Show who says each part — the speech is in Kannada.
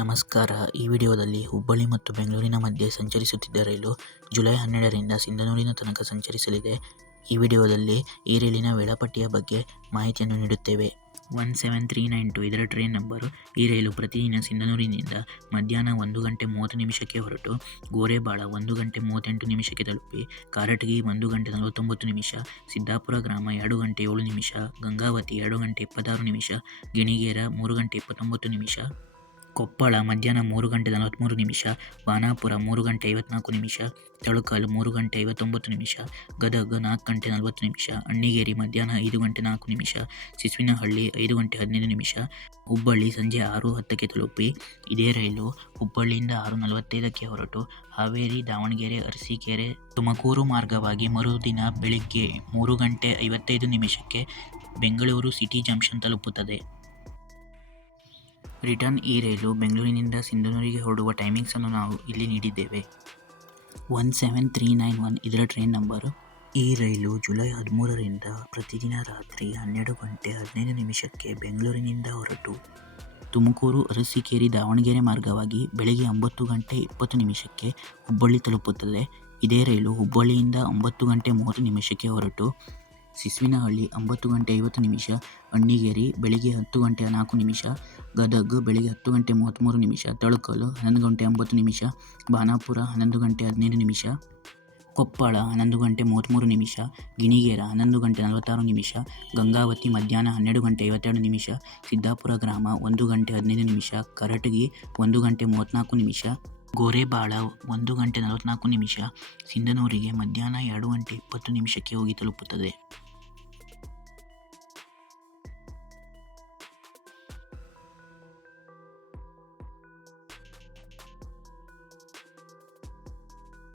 Speaker 1: ನಮಸ್ಕಾರ. ಈ ವಿಡಿಯೋದಲ್ಲಿ ಹುಬ್ಬಳ್ಳಿ ಮತ್ತು ಬೆಂಗಳೂರಿನ ಮಧ್ಯೆ ಸಂಚರಿಸುತ್ತಿದ್ದ ರೈಲು ಜುಲೈ ಹನ್ನೆರಡರಿಂದ ಸಿಂಧನೂರಿನ ತನಕ ಸಂಚರಿಸಲಿದೆ. ಈ ವಿಡಿಯೋದಲ್ಲಿ ಈ ರೈಲಿನ ವೇಳಾಪಟ್ಟಿಯ ಬಗ್ಗೆ ಮಾಹಿತಿಯನ್ನು ನೀಡುತ್ತೇವೆ. One seven three nine two ಇದರ ಟ್ರೈನ್ ನಂಬರು ಈ ರೈಲು ಪ್ರತಿದಿನ ಸಿಂಧನೂರಿನಿಂದ ಮಧ್ಯಾಹ್ನ ಒಂದು ಗಂಟೆ ಮೂವತ್ತು ನಿಮಿಷಕ್ಕೆ ಹೊರಟು ಗೋರೆಬಾಳ ಒಂದು ಗಂಟೆ ಮೂವತ್ತೆಂಟು ನಿಮಿಷಕ್ಕೆ ತಲುಪಿ ಕಾರಟಗಿ ಒಂದು ಗಂಟೆ ನಲವತ್ತೊಂಬತ್ತು ನಿಮಿಷ, ಸಿದ್ದಾಪುರ ಗ್ರಾಮ ಎರಡು ಗಂಟೆ ಏಳು ನಿಮಿಷ, ಗಂಗಾವತಿ ಎರಡು ಗಂಟೆ ಇಪ್ಪತ್ತಾರು ನಿಮಿಷ, ಗಿಣಿಗೇರ ಮೂರು ಗಂಟೆ ಇಪ್ಪತ್ತೊಂಬತ್ತು ನಿಮಿಷ ಕೊಪ್ಪಳ ಮಧ್ಯಾಹ್ನ ಮೂರು ಗಂಟೆ ನಲವತ್ತ್ಮೂರು ನಿಮಿಷ, ಬಾನಾಪುರ ಮೂರು ಗಂಟೆ ಐವತ್ನಾಲ್ಕು ನಿಮಿಷ, ತಳುಕಾಲು ಮೂರು ಗಂಟೆ ಐವತ್ತೊಂಬತ್ತು ನಿಮಿಷ, ಗದಗ ನಾಲ್ಕು ಗಂಟೆ ನಲವತ್ತು ನಿಮಿಷ, ಅಣ್ಣಿಗೇರಿ ಮಧ್ಯಾಹ್ನ ಐದು ಗಂಟೆ ನಾಲ್ಕು ನಿಮಿಷ, ಸಿಸುವಿನಹಳ್ಳಿ ಐದು ಗಂಟೆ ಹದಿನೈದು ನಿಮಿಷ, ಹುಬ್ಬಳ್ಳಿ ಸಂಜೆ ಆರು ಹತ್ತಕ್ಕೆ ತಲುಪಿ ಇದೇ ರೈಲು ಹುಬ್ಬಳ್ಳಿಯಿಂದ ಆರು ನಲವತ್ತೈದಕ್ಕೆ ಹೊರಟು ಹಾವೇರಿ, ದಾವಣಗೆರೆ, ಅರಸೀಕೆರೆ, ತುಮಕೂರು ಮಾರ್ಗವಾಗಿ ಮರುದಿನ ಬೆಳಿಗ್ಗೆ ಮೂರು ಗಂಟೆ ಐವತ್ತೈದು ನಿಮಿಷಕ್ಕೆ ಬೆಂಗಳೂರು ಸಿಟಿ ಜಂಕ್ಷನ್ ತಲುಪುತ್ತದೆ. ರಿಟರ್ನ್ ಈ ರೈಲು ಬೆಂಗಳೂರಿನಿಂದ ಸಿಂಧನೂರಿಗೆ ಹೊರಡುವ ಟೈಮಿಂಗ್ಸನ್ನು ನಾವು ಇಲ್ಲಿ ನೀಡಿದ್ದೇವೆ. One seven three nine one ಇದರ ಟ್ರೈನ್ ನಂಬರು ಈ ರೈಲು ಜುಲೈ ಹದಿಮೂರರಿಂದ ಪ್ರತಿದಿನ ರಾತ್ರಿ ಹನ್ನೆರಡು ಗಂಟೆ ಹದಿನೈದು ನಿಮಿಷಕ್ಕೆ ಬೆಂಗಳೂರಿನಿಂದ ಹೊರಟು. ತುಮಕೂರು, ಅರಸಿಕೇರಿ, ದಾವಣಗೆರೆ ಮಾರ್ಗವಾಗಿ ಬೆಳಗ್ಗೆ ಒಂಬತ್ತು ಗಂಟೆ ಇಪ್ಪತ್ತು ನಿಮಿಷಕ್ಕೆ ಹುಬ್ಬಳ್ಳಿ ತಲುಪುತ್ತದೆ. ಇದೇ ರೈಲು ಹುಬ್ಬಳ್ಳಿಯಿಂದ ಒಂಬತ್ತು ಗಂಟೆ ಮೂವತ್ತು ನಿಮಿಷಕ್ಕೆ ಹೊರಟು. ಸಿಸ್ವಿನಹಳ್ಳಿ, ಒಂಬತ್ತು ಗಂಟೆ ಐವತ್ತು ನಿಮಿಷ ಅಣ್ಣಿಗೇರಿ ಬೆಳಿಗ್ಗೆ ಹತ್ತು ಗಂಟೆ ನಾಲ್ಕು ನಿಮಿಷ, ಗದಗ, ಬೆಳಿಗ್ಗೆ ಹತ್ತು ಗಂಟೆ ಮೂವತ್ತ್ಮೂರು ನಿಮಿಷ, ತಳಕಲು, ಹನ್ನೊಂದು ಗಂಟೆ ಒಂಬತ್ತು ನಿಮಿಷ ಬಾನಾಪುರ ಹನ್ನೊಂದು ಗಂಟೆ ಹದಿನೈದು ನಿಮಿಷ, ಕೊಪ್ಪಳ, ಹನ್ನೊಂದು ಗಂಟೆ ಮೂವತ್ತ್ಮೂರು ನಿಮಿಷ, ಗಿಣಿಗೇರ, ಹನ್ನೊಂದು ಗಂಟೆ ನಲವತ್ತಾರು ನಿಮಿಷ, ಗಂಗಾವತಿ ಮಧ್ಯಾಹ್ನ ಹನ್ನೆರಡು ಗಂಟೆ ಐವತ್ತೆರಡು ನಿಮಿಷ, ಸಿದ್ದಾಪುರ ಗ್ರಾಮ ಒಂದು ಗಂಟೆ ಹದಿನೈದು ನಿಮಿಷ, ಕರಟಗಿ ಒಂದು ಗಂಟೆ ಮೂವತ್ತ್ನಾಲ್ಕು ನಿಮಿಷ, ಗೋರೆಬಾಳ ಒಂದು ಗಂಟೆ ನಲವತ್ತ್ನಾಲ್ಕು ನಿಮಿಷ, ಸಿಂಧನೂರಿಗೆ ಮಧ್ಯಾಹ್ನ ಎರಡು ಗಂಟೆ ಇಪ್ಪತ್ತು ನಿಮಿಷಕ್ಕೆ ಹೋಗಿ ತಲುಪುತ್ತದೆ.